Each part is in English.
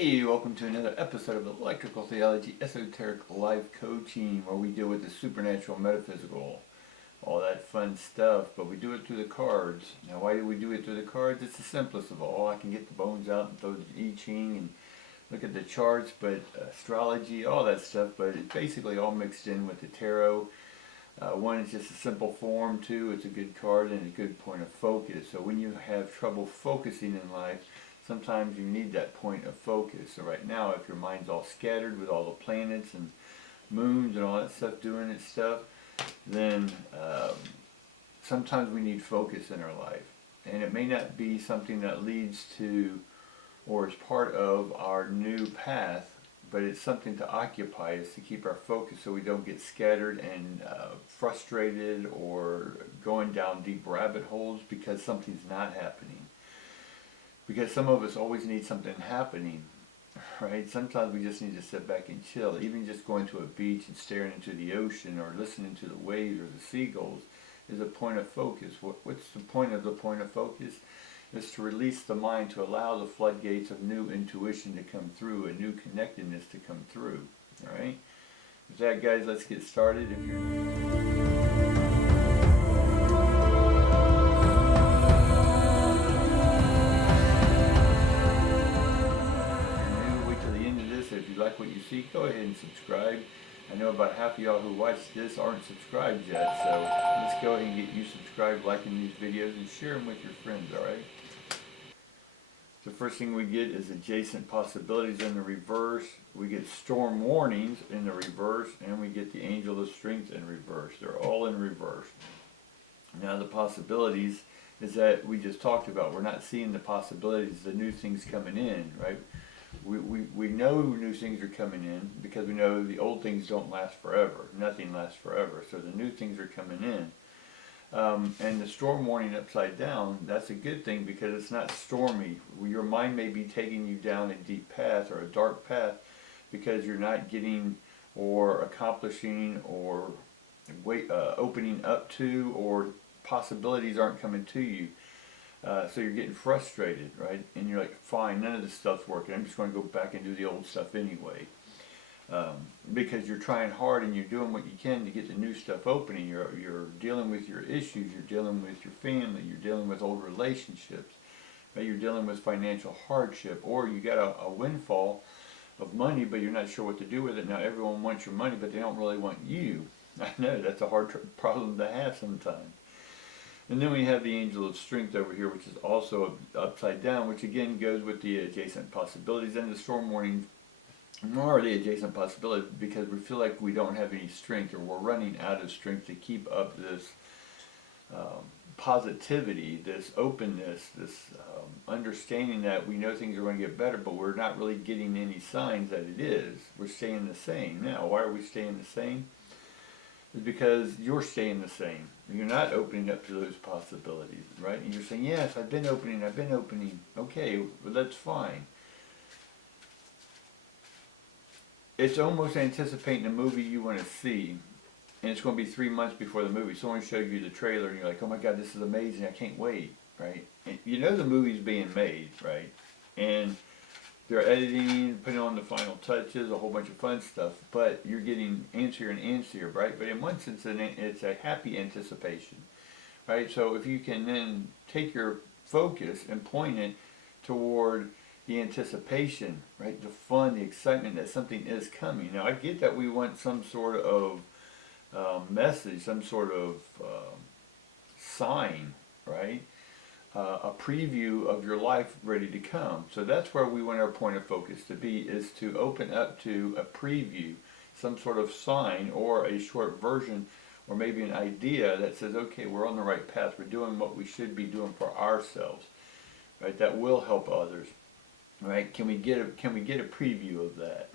Hey, welcome to another episode of Electrical Theology Esoteric Life Coaching, where we deal with the supernatural, metaphysical, all that fun stuff, but we do it through the cards. Now, why do we do it through the cards? It's the simplest of all. I can get the bones out and throw the I Ching and look at the charts, but astrology, all that stuff, but it's basically all mixed in with the tarot. One, it's just a simple form. Two, it's a good card and a good point of focus. So when you have trouble focusing in life, sometimes you need that point of focus. So right now, if your mind's all scattered with all the planets and moons and all that stuff doing its stuff, then sometimes we need focus in our life. And it may not be something that leads to or is part of our new path, but it's something to occupy us, to keep our focus so we don't get scattered and frustrated or going down deep rabbit holes because something's not happening. Because some of us always need something happening, right? Sometimes we just need to sit back and chill. Even just going to a beach and staring into the ocean or listening to the waves or the seagulls is a point of focus. What's the point of focus? Is to release the mind, to allow the floodgates of new intuition to come through, a new connectedness to come through, all right? With that, guys, let's get started. If you're if you like what you see, go ahead and subscribe. I know about half of y'all who watch this aren't subscribed yet, so let's go ahead and get you subscribed, liking these videos, and share them with your friends, alright? The first thing we get is adjacent possibilities in the reverse. We get storm warnings in the reverse, and we get the angel of strength in reverse. They're all in reverse. Now the possibilities is that we just talked about. We're not seeing the possibilities, the new things coming in, right? We know new things are coming in because we know the old things don't last forever. Nothing lasts forever. So the new things are coming in. And the storm warning upside down, that's a good thing because it's not stormy. Your mind may be taking you down a deep path or a dark path because you're not getting or accomplishing or opening up to, or possibilities aren't coming to you. So you're getting frustrated, right? And you're like, fine, none of this stuff's working. I'm just going to go back and do the old stuff anyway. Because you're trying hard and you're doing what you can to get the new stuff opening. You're dealing with your issues. You're dealing with your family. You're dealing with old relationships. Right? You're dealing with financial hardship. Or you got a windfall of money, but you're not sure what to do with it. Now everyone wants your money, but they don't really want you. I know, that's a hard problem to have sometimes. And then we have the angel of strength over here, which is also upside down, which again goes with the adjacent possibilities. And the storm warning are the adjacent possibilities because we feel like we don't have any strength, or we're running out of strength to keep up this positivity, this openness, this understanding that we know things are going to get better, but we're not really getting any signs that it is. We're staying the same. Now, why are we staying the same? Is because you're staying the same. You're not opening up to those possibilities, right? And you're saying, yes, I've been opening. Okay, well, that's fine. It's almost anticipating a movie you want to see, and it's going to be 3 months before the movie. Someone showed you the trailer, and you're like, oh my God, this is amazing. I can't wait, right? And you know the movie's being made, right? And they're editing, putting on the final touches, a whole bunch of fun stuff, but you're getting antsier and antsier, right? But in one sense, it's a happy anticipation, right? So if you can then take your focus and point it toward the anticipation, right? The fun, the excitement that something is coming. Now, I get that we want some sort of message, some sort of sign, right? A preview of your life ready to come. So that's where we want our point of focus to be, is to open up to a preview, some sort of sign or a short version or maybe an idea that says, okay, we're on the right path. We're doing what we should be doing for ourselves, right? That will help others, right? Can we get a preview of that?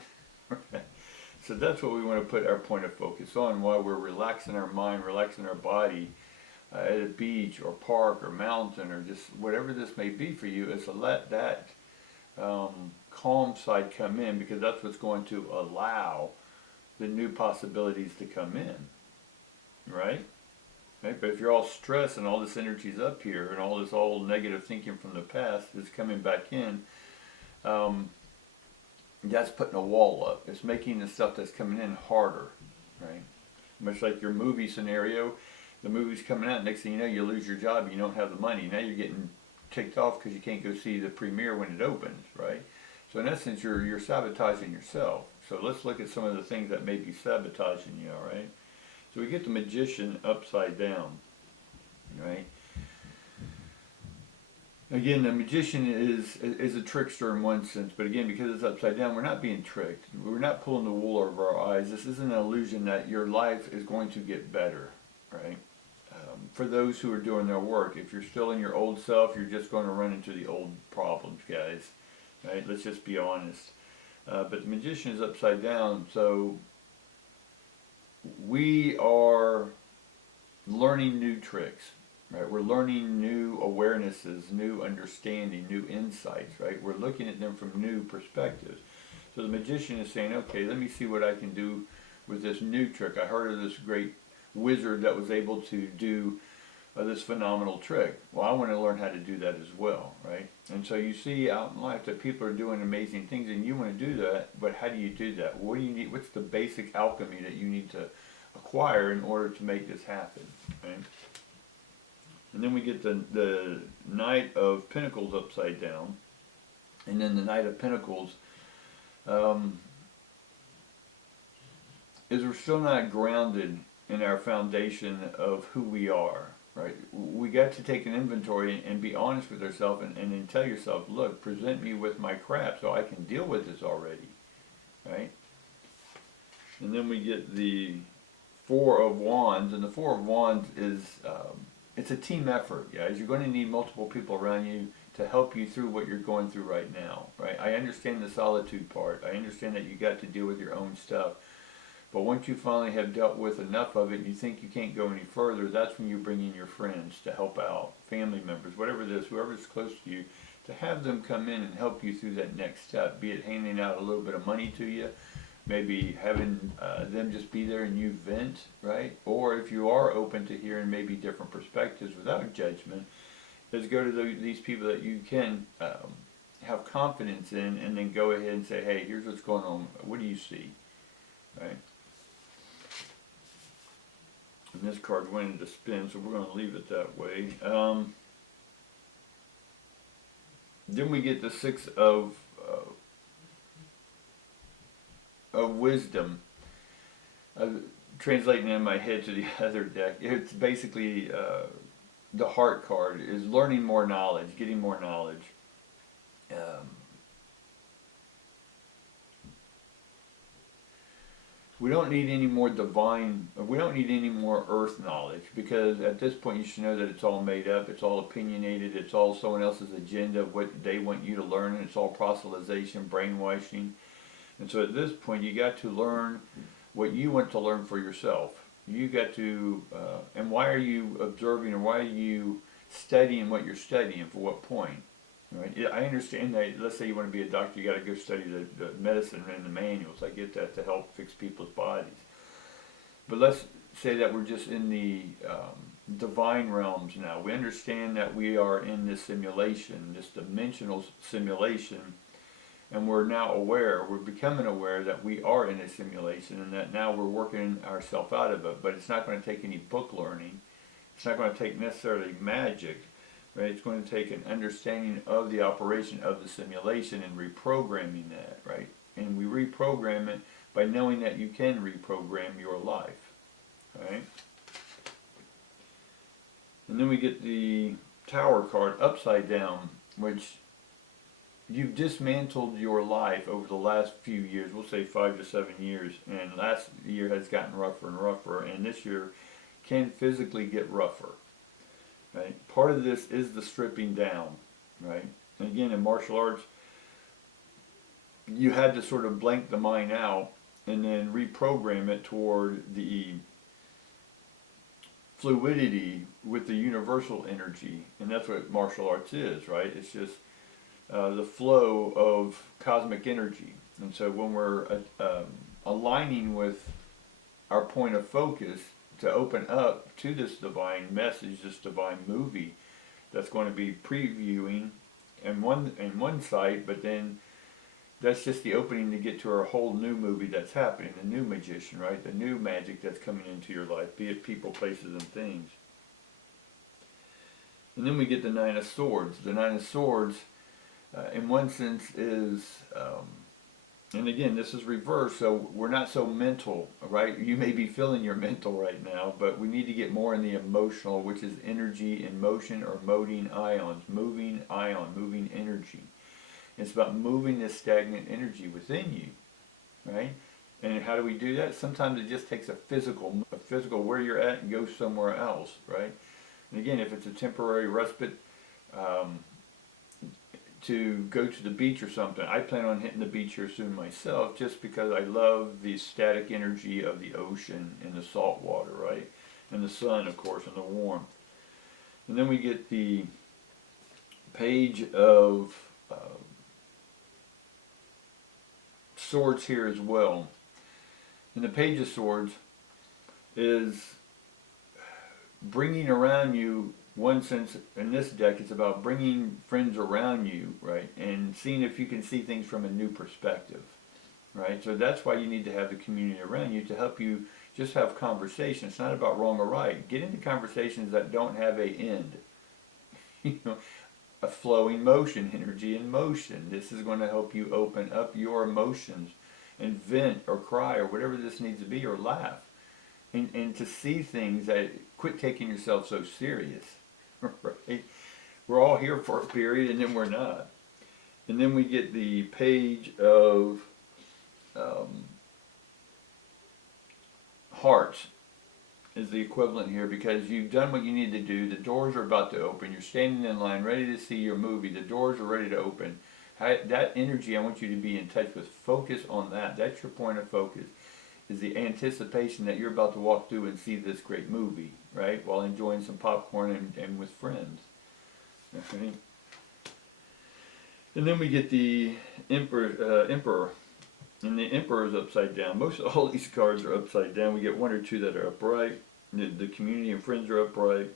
So that's what we want to put our point of focus on while we're relaxing our mind, relaxing our body, at a beach or park or mountain or just whatever this may be for you, is to let that calm side come in, because that's what's going to allow the new possibilities to come in, right? But if you're all stressed and all this energy's up here and all this old negative thinking from the past is coming back in, that's putting a wall up. It's making the stuff that's coming in harder, right? Much like your movie scenario, the movie's coming out, next thing you know, you lose your job, you don't have the money. Now you're getting ticked off because you can't go see the premiere when it opens, right? So in essence, you're sabotaging yourself. So let's look at some of the things that may be sabotaging you, all right? So we get the magician upside down, right? Again, the magician is a trickster in one sense, but again, because it's upside down, we're not being tricked. We're not pulling the wool over our eyes. This isn't an illusion that your life is going to get better, right? For those who are doing their work, if you're still in your old self, you're just going to run into the old problems, guys. Right? Let's just be honest. But the magician is upside down, so we are learning new tricks. Right? We're learning new awarenesses, new understanding, new insights, right? We're looking at them from new perspectives. So the magician is saying, okay, let me see what I can do with this new trick. I heard of this great wizard that was able to do this phenomenal trick. Well, I want to learn how to do that as well, right? And so you see out in life that people are doing amazing things and you want to do that, but how do you do that? What do you need? What's the basic alchemy that you need to acquire in order to make this happen, right? And then we get the Knight of Pentacles upside down. And then the Knight of Pentacles is we're still not grounded in our foundation of who we are, right? We got to take an inventory and be honest with ourselves and then tell yourself, look, present me with my crap so I can deal with this already, right? And then we get the Four of Wands, and the Four of Wands is... it's a team effort, guys. You're going to need multiple people around you to help you through what you're going through right now, right? I understand the solitude part. I understand that you got to deal with your own stuff. But once you finally have dealt with enough of it and you think you can't go any further, that's when you bring in your friends to help out, family members, whatever it is, whoever's close to you, to have them come in and help you through that next step, be it handing out a little bit of money to you, maybe having them just be there and you vent, right? Or if you are open to hearing maybe different perspectives without judgment, is go to these people that you can have confidence in and then go ahead and say, hey, here's what's going on. What do you see, right? And this card went into spin, so we're going to leave it that way. Then we get the Six of Wisdom. Translating in my head to the other deck, it's basically the Heart card is learning more knowledge, getting more knowledge. We don't need any more we don't need any more earth knowledge, because at this point you should know that it's all made up, it's all opinionated, it's all someone else's agenda of what they want you to learn, and it's all proselytization, brainwashing. And so at this point you got to learn what you want to learn for yourself. You got to, and why are you observing, or why are you studying what you're studying, for what point? Right? I understand that, let's say you want to be a doctor, you got to go study the medicine and the manuals. I get that, to help fix people's bodies. But let's say that we're just in the divine realms now. We understand that we are in this simulation, this dimensional simulation, and we're now aware, we're becoming aware that we are in a simulation, and that now we're working ourselves out of it. But it's not going to take any book learning. It's not going to take necessarily magic. Right? It's going to take an understanding of the operation of the simulation and reprogramming that, right? And we reprogram it by knowing that you can reprogram your life, right? And then we get the Tower card upside down, which you've dismantled your life over the last few years, we'll say 5 to 7 years, and last year has gotten rougher and rougher, and this year can physically get rougher. Right? Part of this is the stripping down, right? And again, in martial arts, you had to sort of blank the mind out and then reprogram it toward the fluidity with the universal energy. And that's what martial arts is, right? It's just the flow of cosmic energy. And so when we're aligning with our point of focus, to open up to this divine message, this divine movie that's going to be previewing in one site, but then that's just the opening to get to our whole new movie that's happening, the new magician, right? The new magic that's coming into your life, be it people, places, and things. And then we get the Nine of Swords. The Nine of Swords, in one sense, is, and again, this is reversed, so we're not so mental, right? You may be feeling your mental right now, but we need to get more in the emotional, which is energy in motion, or moving ions, moving energy. It's about moving this stagnant energy within you, right? And how do we do that? Sometimes it just takes a physical where you're at and go somewhere else, right? And again, if it's a temporary respite, to go to the beach or something, I plan on hitting the beach here soon myself, just because I love the static energy of the ocean and the salt water, right? And the sun, of course, and the warmth. And then we get the Page of Swords here as well. And the Page of Swords is bringing around you, one sense in this deck, it's about bringing friends around you, right, and seeing if you can see things from a new perspective, right? So that's why you need to have the community around you to help you just have conversations. It's not about wrong or right. Get into conversations that don't have a end. You know, a flowing motion, energy in motion. This is going to help you open up your emotions and vent or cry or whatever this needs to be, or laugh. And to see things that, quit taking yourself so serious. Right? We're all here for a period, and then we're not. And then we get the Page of Hearts is the equivalent here, because you've done what you need to do. The doors are about to open. You're standing in line ready to see your movie. The doors are ready to open. That energy, I want you to be in touch with. Focus on that. That's your point of focus, is the anticipation that you're about to walk through and see this great movie, right? While enjoying some popcorn and with friends. Okay. And then we get the Emperor. And the Emperor is upside down. Most of all these cards are upside down. We get one or two that are upright. The community and friends are upright.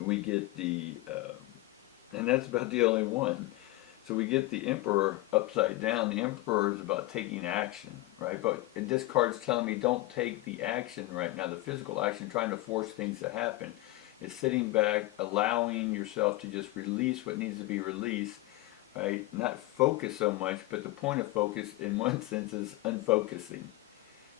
We get the, and that's about the only one. So we get the Emperor upside down. The Emperor is about taking action, right? But this card's telling me don't take the action right now, the physical action, trying to force things to happen. It's sitting back, allowing yourself to just release what needs to be released, right? Not focus so much, but the point of focus, in one sense, is unfocusing,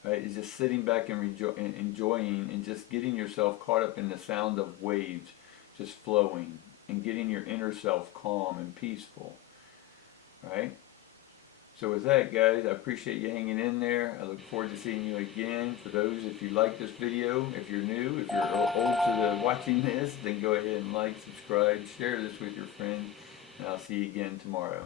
right? It's just sitting back and enjoying and just getting yourself caught up in the sound of waves just flowing and getting your inner self calm and peaceful. Right? So with that, guys, I appreciate you hanging in there. I look forward to seeing you again. For those, if you like this video, if you're new, if you're old to watching this, then go ahead and like, subscribe, share this with your friends, and I'll see you again tomorrow.